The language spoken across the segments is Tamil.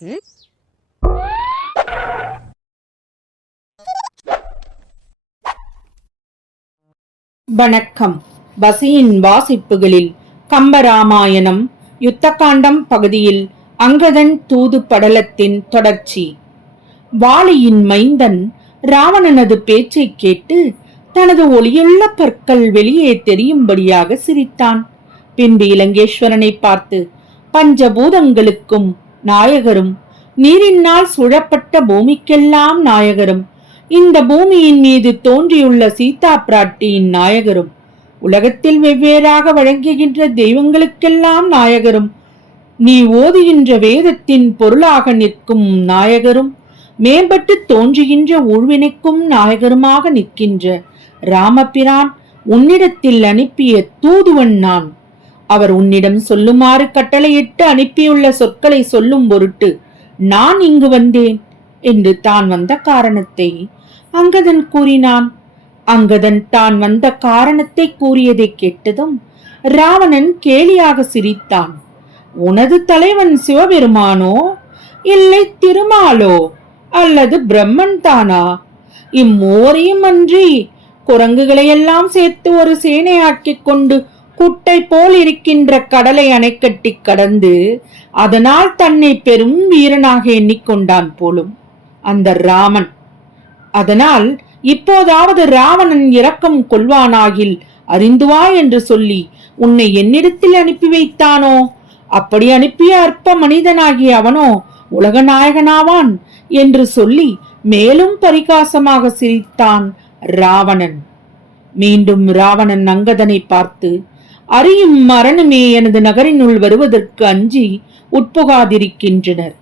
ம்? வணக்கம் பசியின் வாசிப்புகளில் கம்பராமாயணம் யுத்தகாண்டம் பகுதியில் அங்கதன் தூது படலத்தின் தொடர்ச்சி வாலியின் மைந்தன் ராவணனது பேச்சைக் கேட்டு தனது ஒளியுள்ள பற்கள் வெளியே தெரியும்படியாக சிரித்தான் பின்பு இலங்கேஸ்வரனை பார்த்து பஞ்சபூதங்களுக்கும் நாயகரும் நீரினால் சுழப்பட்ட பூமிக்கெல்லாம் நாயகரும் இந்த பூமியின் மீது தோன்றியுள்ள சீதா பிராட்டியின் நாயகரும் உலகத்தில் வெவ்வேறாக வழங்குகின்ற தெய்வங்களுக்கெல்லாம் நாயகரும் நீ ஓதுகின்ற வேதத்தின் பொருளாக நிற்கும் நாயகரும் மேம்பட்டு தோன்றுகின்ற ஊழ்வினைக்கும் நாயகருமாக நிற்கின்ற ராமபிரான் உன்னிடத்தில் அனுப்பிய தூதுவன் நான். அவர் உன்னிடம் சொல்லுமாறு கட்டளையிட்டு அனுப்பியுள்ள சொற்களை சொல்லும் பொருட்டு நான் இங்கு வந்தேன் என்று தான் வந்த காரணத்தை அங்கதன் கூறினான். அங்கதன் தான் வந்த காரணத்தை கூறியதை கேட்டதும் ராவணன் கேலியாக சிரித்தான். உனது தலைவன் சிவபெருமானோ? இல்லை திருமாலோ? அல்லது பிரம்மன் தானா? இம்மோரையும் அன்றி குரங்குகளையெல்லாம் சேர்த்து ஒரு சேனையாக்கிக் கொண்டு கூட்டை போல் இருக்கின்ற கடலை அணை கடந்து அதனால் தன்னை பெரும் வீரனாக எண்ணிக்கொண்டான் போலும் அந்த ராமன். அதனால் இப்போதாவது ராவணன் இரக்கம் கொள்வானாகில் அறிந்து வா என்று சொல்லி உன்னை என்னிடத்தில் அனுப்பி வைத்தானோ? அப்படி அனுப்பிய அற்ப மனிதனாகிய அவனோ உலக நாயகனாவான் என்று சொல்லி மேலும் பரிகாசமாக சிரித்தான் ராவணன். மீண்டும் ராவணன் அங்கதனை பார்த்து அறியும் மரணமே எனது நகரினுள் வருவதற்கு அஞ்சி உட்புகாதிருக்கின்றனர்.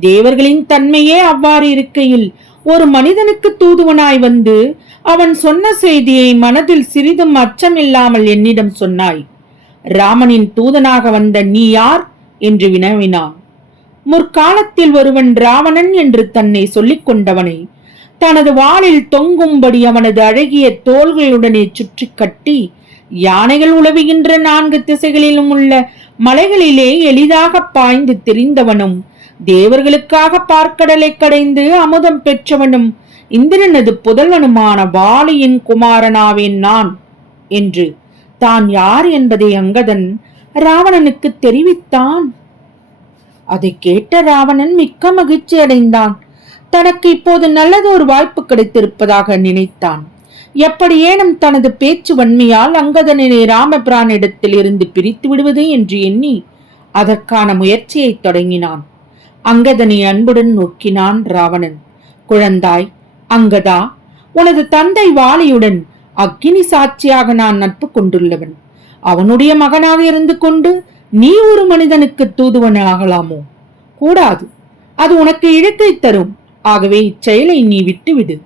தேவர்களின் தன்மையே அவ்வாறு இருக்கையில் ஒரு மனிதனுக்கு தூதுவனாய் வந்து அவன் சொன்ன செய்தியை மனதில் சிறிதும் அச்சமில்லாமல் என்னிடம் சொன்னாய். ராமனின் தூதனாக வந்த நீ யார்? என்று வினவினான். முற்காலத்தில் ஒருவன் ராவணன் என்று தன்னை சொல்லிக் கொண்டவனை தனது வாளில் தொங்கும்படி அவனது அழகிய தோள்களுடனே சுற்றி கட்டி யானைகள் உழவுகின்ற நான்கு திசைகளிலும் உள்ள மலைகளிலே எளிதாக பாய்ந்து திரிந்தவனும் தேவர்களுக்காக பார்க்கடலை கடைந்து அமுதம் பெற்றவனும் இந்திரனது புதல்வனுமான வாலியின் குமாரனாவேன் நான் என்று தான் யார் என்பதை அங்கதன் ராவணனுக்கு தெரிவித்தான். அதை கேட்ட ராவணன் மிக்க மகிழ்ச்சி அடைந்தான் தனக்கு இப்போது நல்லதொரு வாய்ப்பு கிடைத்திருப்பதாக நினைத்தான். எப்படியேனும் தனது பேச்சு வன்மையால் அங்கதனை ராமபிரானிடத்தில் இருந்து பிரித்து விடுவது என்று எண்ணி அதற்கான முயற்சியை தொடங்கினான். அங்கதனை அன்புடன் நோக்கினான் ராவணன். குழந்தாய் அங்கதா உனது தந்தை வாலியுடன் அக்கினி சாட்சியாக நான் நட்பு கொண்டுள்ளவன். அவனுடைய மகனாக இருந்து கொண்டு நீ ஒரு மனிதனுக்கு தூதுவனாகலாமோ? கூடாது. அது உனக்கு இழுக்கை தரும். ஆகவே இச்செயலை நீ விட்டுவிடு.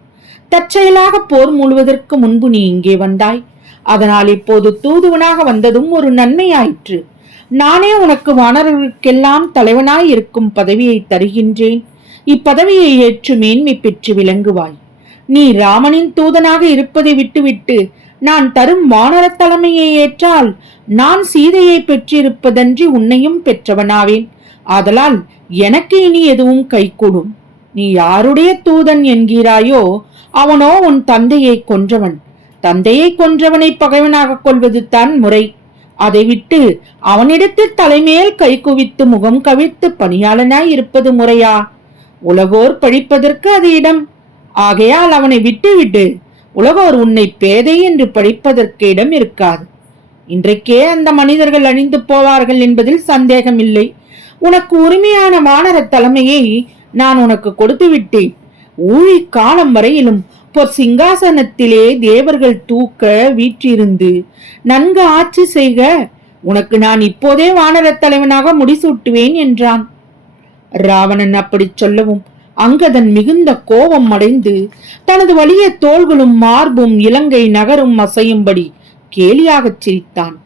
தற்செயலாக போர் முழுவதற்கு முன்பு நீ இங்கே வந்தாய். அதனால் இப்போது தூதுவனாக வந்ததும் ஒரு நன்மையாயிற்று. நானே உனக்கு வானர்களுக்கெல்லாம் தலைவனாய் இருக்கும் பதவியை தருகின்றேன். இப்பதவியை ஏற்று மேன்மை பெற்று விளங்குவாய். நீ ராமனின் தூதனாக இருப்பதை விட்டுவிட்டு நான் தரும் வானர தலைமையை ஏற்றால் நான் சீதையை பெற்றிருப்பதன்றி உன்னையும் பெற்றவனாவேன். ஆதலால் எனக்கு இனி எதுவும் கைகூடும். நீ யாருடைய தூதன் என்கிறாயோ அவனோ உன் தந்தையை கொன்றவன். தந்தையை கொன்றவனை பகைவனாக கொள்வது தான் முறை. அதை விட்டு அவனிடத்தில் தலைமேல் கை குவித்து முகம் கவிழ்த்து பணியாளனாய் இருப்பது முறையா? உலகோர் பழிப்பதற்கு அது இடம். ஆகையால் அவனை விட்டுவிட்டு உலகோர் உன்னை பேதை என்று பழிப்பதற்கு இடம் இருக்காது. இன்றைக்கே அந்த மனிதர்கள் அழிந்து போவார்கள் என்பதில் சந்தேகமில்லை. உனக்கு உரிமையான வானர தலைமையை நான் உனக்கு கொடுத்து விட்டேன் ஊழி காலம் வரையிலும் பொற் சிங்காசனத்திலே தேவர்கள் தூக்க வீற்றிருந்து நன்கு ஆட்சி செய்க. உனக்கு நான் இப்போதே வானரத் தலைவனாக முடிசூட்டுவேன் என்றான். ராவணன் அப்படிச் சொல்லவும் அங்கதன் மிகுந்த கோபம் அடைந்து தனது வலிய தோள்களும் மார்பும் இலங்கை நகரும் அசையும்படி கேலியாகச் சிரித்தான்.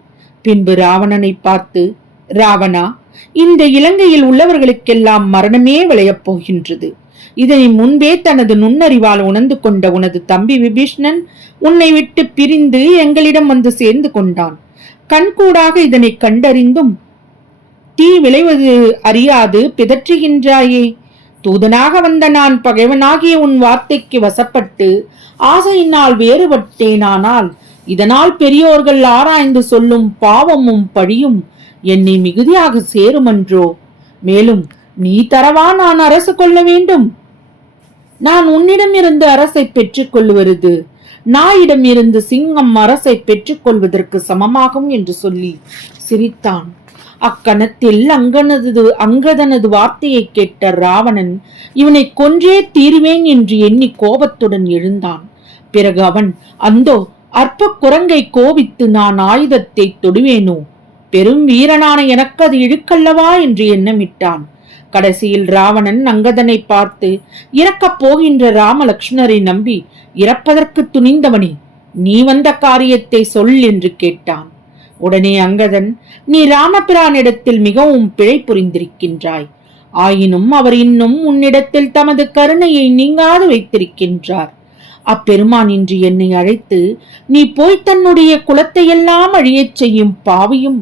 பின்பு ராவணனை பார்த்து ராவணா இந்த இலங்கையில் உள்ளவர்களுக்கெல்லாம் மரணமே விளையப் போகின்றது. இதனை முன்பே தனது நுண்ணறிவால் உணர்ந்து கொண்ட உனது தம்பி விபீஷ்ணன் உன்னை விட்டு பிரிந்து எங்களிடம் வந்து சேர்ந்து கொண்டான். கண்கூடாக இதனை கண்டறிந்தும் தீ விளைவது அறியாது பிதற்றுகின்றாயே. தூதனாக வந்த நான் பகைவனாகிய உன் வார்த்தைக்கு வசப்பட்டு ஆசையினால் வேறுபட்டேனானால் இதனால் பெரியோர்கள் ஆராய்ந்து சொல்லும் பாவமும் பழியும் என்னை மிகுதியாக சேருமன்றோ மேலும் நீ தரவா நான் அரசு கொள்ள வேண்டும். நான் உன்னிடமிருந்து அரசை பெற்றுக் கொள்வது நாயிடம் இருந்து சிங்கம் அரசை பெற்றுக்கொள்வதற்கு சமமாகும் என்று சொல்லி சிரித்தான். அக்கணத்தில் அங்கனது அங்கதனது வார்த்தையை கேட்ட ராவணன் இவனை கொன்றே தீர்வேன் என்று எண்ணி கோபத்துடன் எழுந்தான். பிறகு அவன் அந்தோ அற்ப குரங்கை கோபித்து நான் ஆயுதத்தை தொடுவேனோ? பெரும் வீரனான எனக்கு அது இழுக்கல்லவா என்று எண்ணமிட்டான். கடைசியில் ராவணன் அங்கதனை பார்த்து இறக்கப் போகின்ற ராமலக்ஷ்மணரை நம்பி இறப்பதற்கு துணிந்தவனே நீ வந்த காரியத்தை சொல் என்று கேட்டான். உடனே அங்கதன் நீ ராமபிரானிடத்தில் மிகவும் பிழை புரிந்திருக்கின்றாய். ஆயினும் அவர் இன்னும் உன்னிடத்தில் தமது கருணையை நீங்காது வைத்திருக்கின்றார். அப்பெருமான் இன்று என்னை அழைத்து நீ போய் தன்னுடைய குலத்தையெல்லாம் அழியச் செய்யும் பாவியும்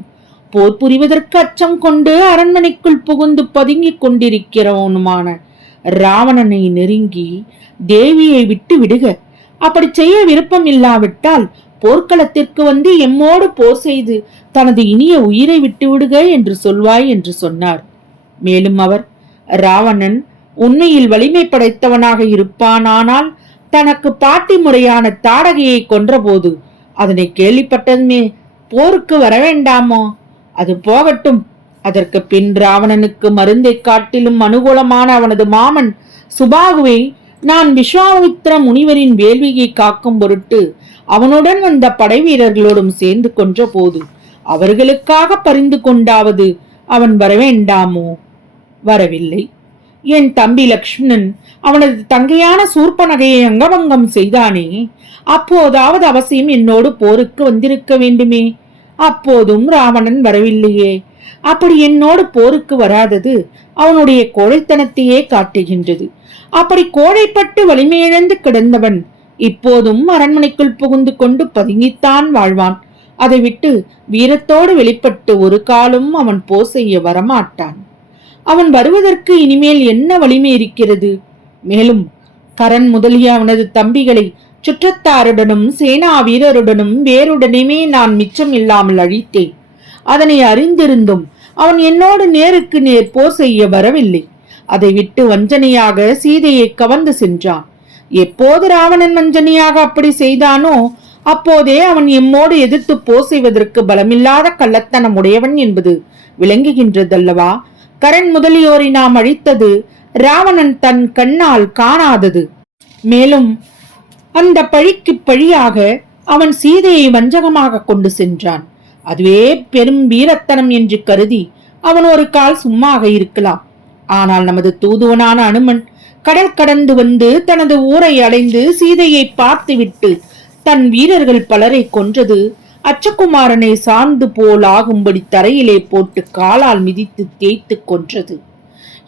போர் புரிவதற்கு அச்சம் கொண்டு அரண்மனைக்குள் புகுந்து பதுங்கிக் கொண்டிருக்கிறவனுமான ராவணனை நெருங்கி தேவியை விட்டு விடுக. அப்படி செய்ய விருப்பம் இல்லாவிட்டால் போர்க்களத்திற்கு வந்து எம்மோடு போர் செய்து தனது இனிய உயிரை விட்டு விடுக என்று சொல்வாய் என்று சொன்னார். மேலும் அவர் ராவணன் உண்மையில் வலிமை படைத்தவனாக இருப்பானானால் தனக்கு பாட்டி முறையான தாடகையை கொன்றபோது அதனை கேள்விப்பட்டதுமே போருக்கு வர வேண்டாமோ? அது போகட்டும். அதற்கு பின் ராவணனுக்கு மருந்தை காட்டிலும் அனுகூலமான அவனது மாமன் சுபாகுவை நான் விஸ்வாமித்ர முனிவரின் வேள்வியை காக்கும் பொருட்டு அவனுடன் வந்த படை வீரர்களோடும் சேர்ந்து கொன்ற போது அவர்களுக்காக பரிந்து கொண்டாவது அவன் வரவேண்டாமோ வரவில்லை. என் தம்பி லக்ஷ்மணன் அவனது தங்கையான சூர்பனகையை அங்கபங்கம் செய்தானே அப்போதாவது அவசியம் என்னோடு போருக்கு வந்திருக்க வேண்டுமே? அப்போதும் ராவணன் வரவில்லையே. அப்படி என்னோடு போருக்கு வராதது அவனுடைய கோழைத்தனத்தையே காட்டுகின்றது. அப்படி கோழைப்பட்டு வலிமையிழந்து கிடந்தவன் இப்போதும் அரண்மனைக்குள் புகுந்து கொண்டு பதுங்கித்தான் வாழ்வான். அதை விட்டு வீரத்தோடு வெளிப்பட்டு ஒரு காலும் அவன் போ செய்ய வரமாட்டான். அவன் வருவதற்கு இனிமேல் என்ன வலிமை இருக்கிறது? மேலும் கரண் முதலிய அவனது தம்பிகளை சுற்றத்தாருடனும் சேனா வீரருடனும் வேறுடனுமே நான் மிச்சம் இல்லாமல் அழித்தேன். அதனை அறிந்திருந்தும் அவன் என்னோடு நேருக்கு நேர் போர் செய்ய வரவில்லை. அதை விட்டு வஞ்சனையாக சீதையை கவர்ந்து சென்றான். எப்போது ராவணன் வஞ்சனையாக அப்படி செய்தானோ அப்போதே அவன் எம்மோடு எதிர்த்து போர் செய்வதற்கு பலமில்லாத கள்ளத்தனம் உடையவன் என்பது விளங்குகின்றதல்லவா? கரண் முதலியோரை நாம் அழித்தது ராவணன் தன் கண்ணால் காணாதது. மேலும் அந்த பழிக்கு பழியாக அவன் சீதையை வஞ்சகமாக கொண்டு சென்றான். அதுவே பெரும் வீரத்தனம் என்று கருதி அவன் ஒரு கால் சும்மாக இருக்கலாம். ஆனால் நமது தூதுவனான அனுமன் கடல் கடந்து வந்து தனது ஊரை அடைந்து சீதையை பார்த்துவிட்டு தன் வீரர்கள் பலரை கொன்றது அச்சகுமாரனை சார்ந்து போல் ஆகும்படி தரையிலே போட்டு காலால் மிதித்து தேய்த்து கொன்றது.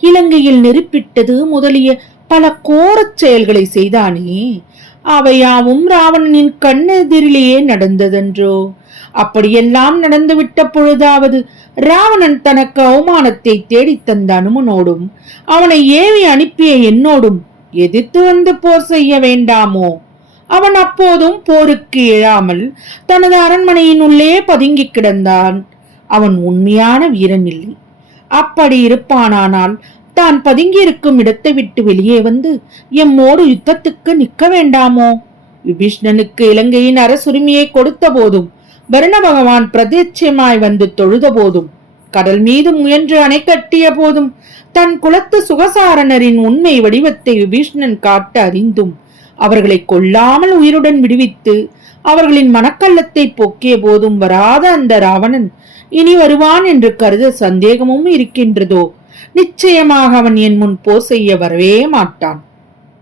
இலங்கையில் நெருப்பிட்டது முதலிய பல கோரச் செயல்களை செய்தானே? அவையாவும் ராவணனின் கண்ணெதிரிலேயே நடந்ததென்றோ? அப்படியெல்லாம் நடந்துவிட்ட பொழுதாவது ராவணன் தனக்கு அவமானத்தை தேடித் தந்த அனுமனோடும் அவனை ஏவி அனுப்பிய என்னோடும் எதிர்த்து வந்து போர் செய்ய வேண்டாமோ? அவன் அப்போதும் போருக்கு எழாமல் தனது அரண்மனையின் உள்ளே பதுங்கி கிடந்தான். அவன் உண்மையான வீரன் இல்லை. அப்படி இருப்பானானால் தான் பதுங்கியிருக்கும் இடத்தை விட்டு வெளியே வந்து எம்மோடு யுத்தத்துக்கு நிற்க வேண்டாமோ? விபீஷ்ணனுக்கு இலங்கையின் அரசுரிமையை கொடுத்த போதும் வருண பகவான் பிரதிச்சயமாய் வந்து தொழுத போதும் கடல் மீது முயன்று அணை கட்டிய போதும் தன் குலத்து சுகசாரணரின் உண்மை வடிவத்தை விபீஷ்ணன் காட்ட அறிந்தும் அவர்களை கொல்லாமல் உயிருடன் விடுவித்து அவர்களின் மனக்கள்ளத்தை போக்கிய போதும் வராத அந்த ராவணன் இனி வருவான் என்று கருத சந்தேகமும் இருக்கின்றதோ? நிச்சயமாக அவன் என் முன் போர் செய்ய வரவே மாட்டான்.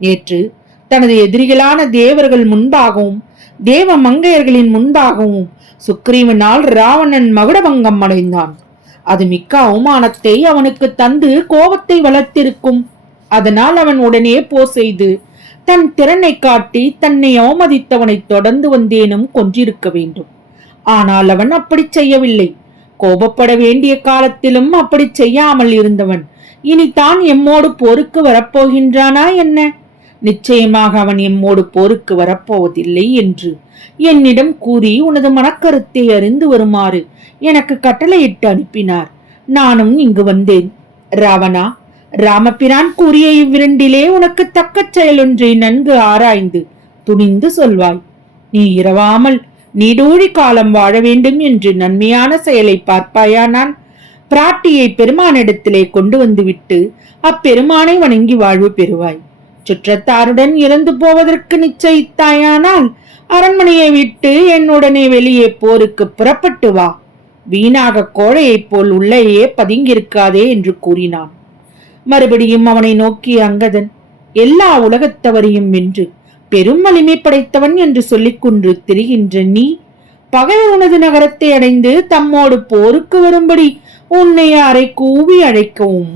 நேற்று தனது எதிரிகளான தேவர்கள் முன்பாகவும் தேவ மங்கையர்களின் முன்பாகவும் சுக்ரீவனால் ராவணன் மகுடபங்கம் அடைந்தான். அது மிக்க அவமானத்தை அவனுக்கு தந்து கோபத்தை வளர்த்திருக்கும். அதனால் அவன் உடனே போர் செய்து தன் திறனை காட்டி தன்னை அவமதித்தவனை தொடர்ந்து வந்தேனும் கொன்றிருக்க வேண்டும். ஆனால் அவன் அப்படி செய்யவில்லை. கோபப்பட வேண்டிய காலத்திலும் அப்படி செய்யாமல் இருந்தவன். இனி தான் எம்மோடு போருக்கு வரப்போகின்றானா என்ன? நிச்சயமாக அவன் எம்மோடு போருக்கு வரப்போவதில்லை என்று என்னிடம் கூறி உனது மனக்கருத்தை அறிந்து வருமாறு எனக்கு கட்டளையிட்டு அனுப்பினார். நானும் இங்கு வந்தேன். ராவணா ராமபிரான் கூறிய இவ்விரண்டிலே உனக்கு தக்க செயலொன்றை நன்கு ஆராய்ந்து துணிந்து சொல்வாய். நீ இரவாமல் நீடூழி காலம் வாழ வேண்டும் என்று நன்மையான செயலை பார்ப்பாயானான். பிராட்டியை பெருமானிடத்திலே கொண்டு வந்துவிட்டு அப்பெருமானை வணங்கி வாழ்வு பெறுவாய். சுற்றத்தாருடன் இறந்து போவதற்கு நிச்சயித்தாயானால் அரண்மனையை விட்டு என்னுடனே வெளியே போருக்கு புறப்பட்டு வா. வீணாக கோழையைப் போல் உள்ளேயே பதுங்கியிருக்காதே என்று கூறினான். மறுபடியும் அவனை நோக்கி அங்கதன் எல்லா உலகத்தவரையும் வென்று பெரும் வலிமை படைத்தவன் என்று சொல்லிக் கொண்டு திரிகின்ற நீ பகைவர் உனது நகரத்தை அடைந்து தம்மோடு போருக்கு வரும்படி உன்னை அறை கூவி அழைக்கவும்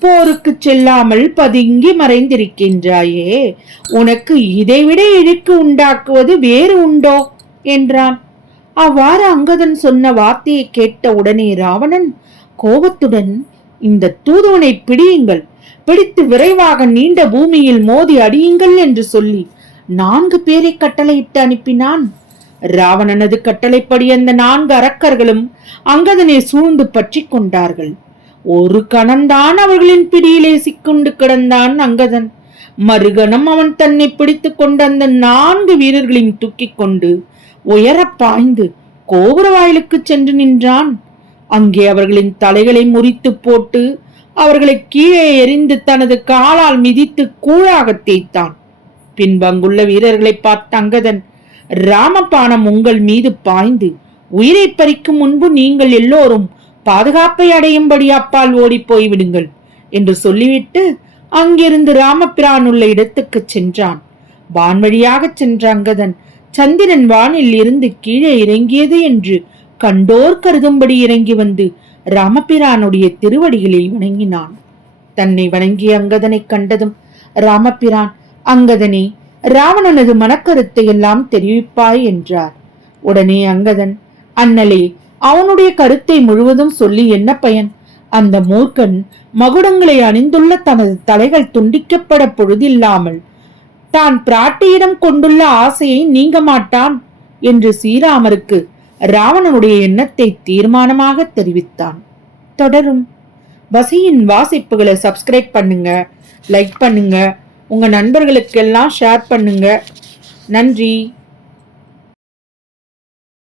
போருக்கு செல்லாமல் பதுங்கி மறைந்திருக்கின்றாயே உனக்கு இதைவிட இழுக்கு உண்டாக்குவது வேறு உண்டோ? என்றான். அவ்வாறு அங்கதன் சொன்ன வார்த்தையை கேட்ட உடனே ராவணன் கோபத்துடன் இந்த தூதுவனை பிடியுங்கள் பிடித்து விரைவாக நீண்ட பூமியில் மோதி அடியுங்கள் என்று சொல்லி நான்கு பேரை கட்டளையிட்டு அனுப்பினான். ராவணனது கட்டளைப்படி அந்த நான்கு அரக்கர்களும் அங்கதனை சூழ்ந்து பற்றி கொண்டார்கள். ஒரு கணம்தான் அவர்களின் பிடியிலே சிக்குண்டு கிடந்தான் அங்கதன். மறுகணம் அவன் தன்னை பிடித்து கொண்ட அந்த நான்கு வீரர்களையும் தூக்கிக் கொண்டு உயரப் பாய்ந்து கோபுர வாயிலுக்கு சென்று நின்றான். அங்கே அவர்களின் தலைகளை முறித்து போட்டு அவர்களை கீழே எறிந்து தனது காலால் மிதித்து கூழாக தேய்த்தான். பின்பங்குள்ள வீரர்களை பார்த்த அங்கதன் ராமபானம் உங்கள் மீது பாய்ந்து உயிரை பறிக்கும் முன்பு நீங்கள் எல்லோரும் பாதுகாப்பை அடையும்படி அப்பால் ஓடிப் போய்விடுங்கள் என்று சொல்லிவிட்டு அங்கிருந்து ராமபிரான் உள்ள இடத்துக்கு சென்றான். வான்வழியாகச் சென்ற அங்கதன் சந்திரன் வானில் இருந்து கீழே இறங்கியது என்று கண்டோர் கருதும்படி இறங்கி வந்து ராமபிரானுடைய திருவடிகளில் வணங்கினான். தன்னை வணங்கிய அங்கதனைக் கண்டதும் ராமபிரான் அங்கதனே ராவணனது மனக்கருத்தை எல்லாம் தெரிவிப்பாய் என்றார். உடனே அங்கதன் அண்ணலே அவனுடைய கருத்தை முழுவதும் சொல்லி என்ன பயன்? அந்த மூர்க்கன் மகுடங்களை அணிந்துள்ள தனது தலைகள் துண்டிக்கப்பட பொழுதில்லாமல் தான் பிராட்டியிடம் கொண்டுள்ள ஆசையை நீங்க மாட்டான் என்று ஸ்ரீராமருக்கு ராவணனுடைய எண்ணத்தை தீர்மானமாக தெரிவித்தான். தொடரும். வசியின் வாசிப்புகளை சப்ஸ்கிரைப் பண்ணுங்க லைக் பண்ணுங்க உங்கள் நண்பர்களுக்கெல்லாம் ஷேர் பண்ணுங்கள் நன்றி.